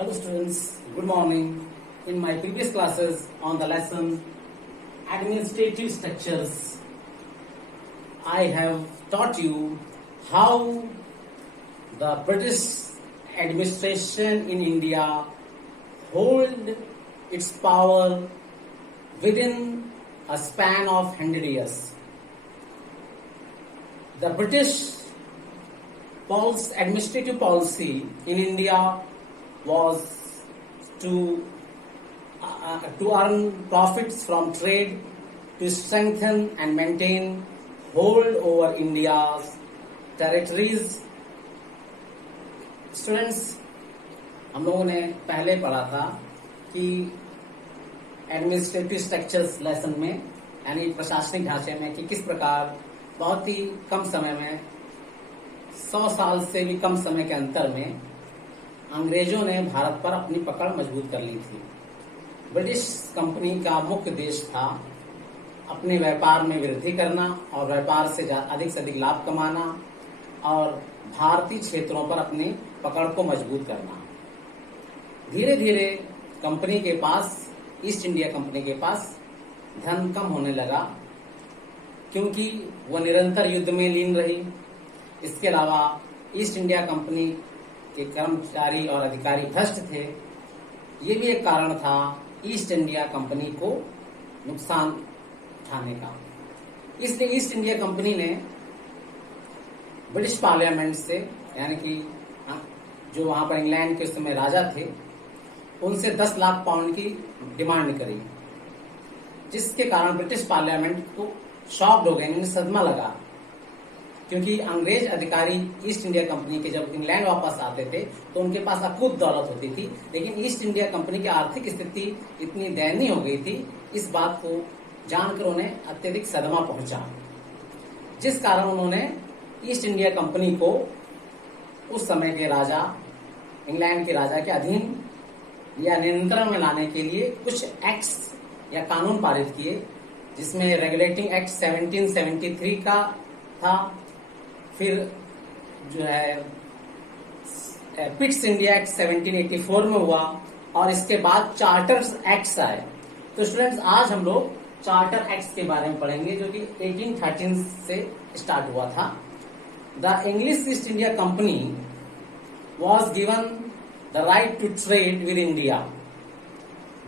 Hello students, good morning. In my previous classes on the lesson administrative structures, I have taught you how the British administration in India hold its power within a span of 100 years. The British administrative policy in India was to earn profits from trade, to strengthen and maintain hold over India's territories. Students, हम लोगों ने पहले पढ़ा था कि administrative structures lesson में यानी प्रशासनिक ढांचे में कि किस प्रकार बहुत ही कम समय में 100 साल से भी कम समय के अंतर में अंग्रेजों ने भारत पर अपनी पकड़ मजबूत कर ली थी। ब्रिटिश कंपनी का मुख्य उद्देश्य था अपने व्यापार में वृद्धि करना और व्यापार से अधिक से अधिक लाभ कमाना और भारतीय क्षेत्रों पर अपनी पकड़ को मजबूत करना। धीरे धीरे कंपनी के पास, ईस्ट इंडिया कंपनी के पास धन कम होने लगा क्योंकि वह निरंतर युद्ध में लीन रही। इसके अलावा ईस्ट इंडिया कंपनी के कर्मचारी और अधिकारी भ्रष्ट थे। ये भी एक कारण था ईस्ट इंडिया कंपनी को नुकसान उठाने का। इसलिए ईस्ट इंडिया कंपनी ने ब्रिटिश पार्लियामेंट से, यानी कि जो वहां पर इंग्लैंड के उस समय राजा थे, उनसे 10 लाख पाउंड की डिमांड करी, जिसके कारण ब्रिटिश पार्लियामेंट को शॉक्ड हो गए, इन्हें सदमा लगा, क्योंकि अंग्रेज अधिकारी ईस्ट इंडिया कंपनी के जब इंग्लैंड वापस आते थे तो उनके पास अकूत दौलत होती थी, लेकिन ईस्ट इंडिया कंपनी की आर्थिक स्थिति इतनी दयनीय हो गई थी, इस बात को जानकर उन्हें अत्यधिक सदमा पहुंचा, जिस कारण उन्होंने ईस्ट इंडिया कंपनी को उस समय के राजा, इंग्लैंड के राजा के अधीन या नियंत्रण में लाने के लिए कुछ एक्ट्स या कानून पारित किए, जिसमें रेगुलेटिंग एक्ट 1773 का था। फिर जो है पिट्स इंडिया एक्ट 1784 में हुआ और इसके बाद चार्टर एक्ट्स आए। तो स्टूडेंट्स, आज हम लोग चार्टर एक्ट्स के बारे में पढ़ेंगे जो कि 1813 से स्टार्ट हुआ था। The English East India Company was given the right to trade with India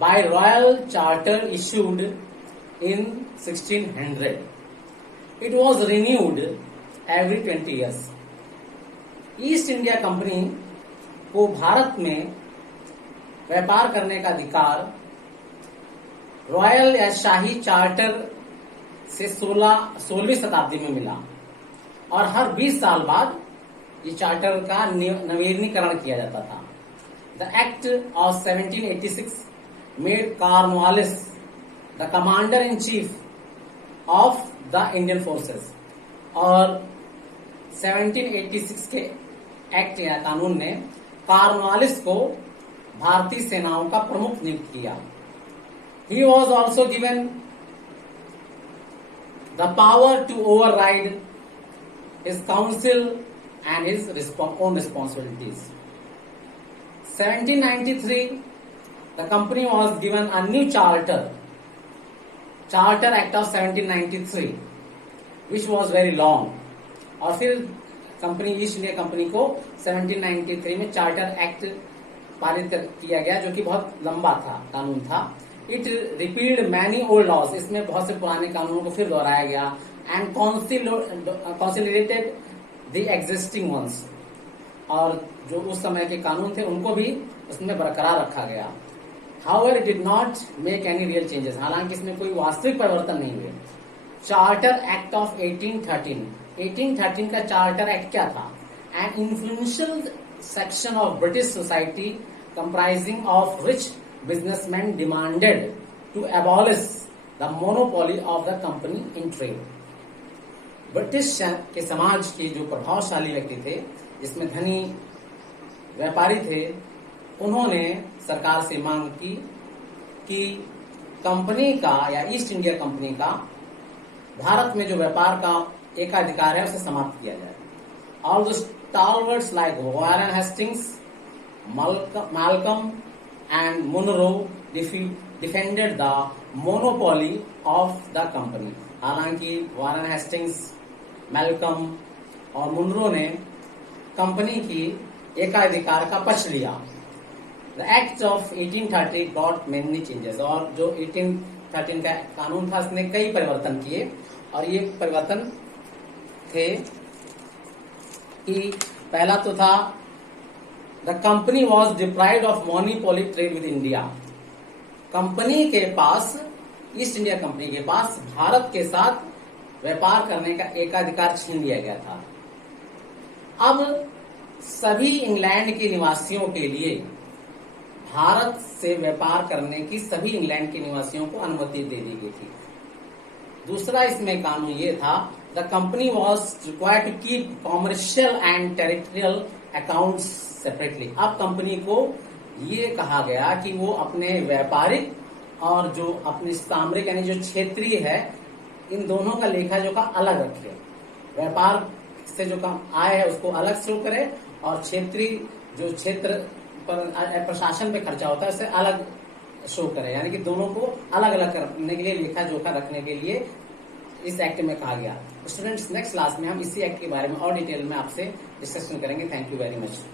by royal charter issued in 1600. It was renewed every 20 years. East India Company को भारत में व्यापार करने का अधिकार रॉयल या शाही चार्टर से 16वीं शताब्दी में मिला और हर 20 साल बाद ये चार्टर का नवीनीकरण किया जाता था। The act of 1786 made Cornwallis the commander in chief of the Indian forces, और 1786 के एक्ट या कानून ने कॉर्नवालिस को भारतीय सेनाओं का प्रमुख नियुक्त किया। He was also given the power to override his council and his own responsibilities. 1793 the company was given a new Charter Act of 1793 which was very long, और फिर कंपनी ईस्ट इंडिया कंपनी को 1793 में charter act पारित किया गया जो कि बहुत लंबा था, कानून था। It repealed many old laws, इसमें बहुत से पुराने कानूनों को फिर दोहराया गया, and consolidated the existing ones, और जो उस समय के कानून थे उनको भी उसमें बरकरार रखा गया। However, it did not make any real changes. हालांकि इसमें कोई वास्तविक परिवर्तन नहीं हुए। चार्टर एक्ट ऑफ 1813 का चार्टर एक्ट क्या था? An influential section of British society comprising of rich businessmen demanded to abolish the monopoly of the company in trade. British के समाज के जो प्रभावशाली व्यक्ति थे, जिसमें धनी व्यापारी थे, उन्होंने सरकार से मांग की कि कंपनी का या ईस्ट इंडिया कंपनी का भारत में जो व्यापार का एकाधिकार है उसे समाप्त किया जाए। All the stalwarts like Warren Hastings Malcolm and Monroe defended the monopoly of the company. हालांकि वारन हेस्टिंग्स, मैल्कम और मुनरो ने कंपनी की एकाधिकार का पक्ष लिया. The Act of 1830 got many changes. और जो 1813 का कानून था उसने कई परिवर्तन किए, और ये परिवर्तन थे कि पहला तो था the company was deprived of monopoly trade with India. Company के पास, ईस्ट इंडिया कंपनी के पास भारत के साथ व्यापार करने का एकाधिकार छीन लिया गया था. अब सभी इंग्लैंड के निवासियों के लिए भारत से व्यापार करने की सभी इंग्लैंड के निवासियों को अनुमति दे दी गई थी. दूसरा इसमें कानून ये था, the company was required to keep commercial and territorial accounts separately. अब कंपनी को ये कहा गया कि वो अपने व्यापारिक और जो अपने सामरिक यानी जो क्षेत्रीय है, इन दोनों का लेखा जोखा अलग रखे. व्यापार से जो कम आय है उसको अलग शो करे, और क्षेत्रीय जो क्षेत्र पर प्रशासन पे खर्चा होता है उससे अलग शो करे. यानी कि दोनों को अलग अलग करने के लिए, लेखा जोखा रखने के लिए इस एक्ट में कहा गया. स्टूडेंट्स, नेक्स्ट क्लास में हम इसी एक्ट के बारे में और डिटेल में आपसे डिस्कशन करेंगे. Thank you very much.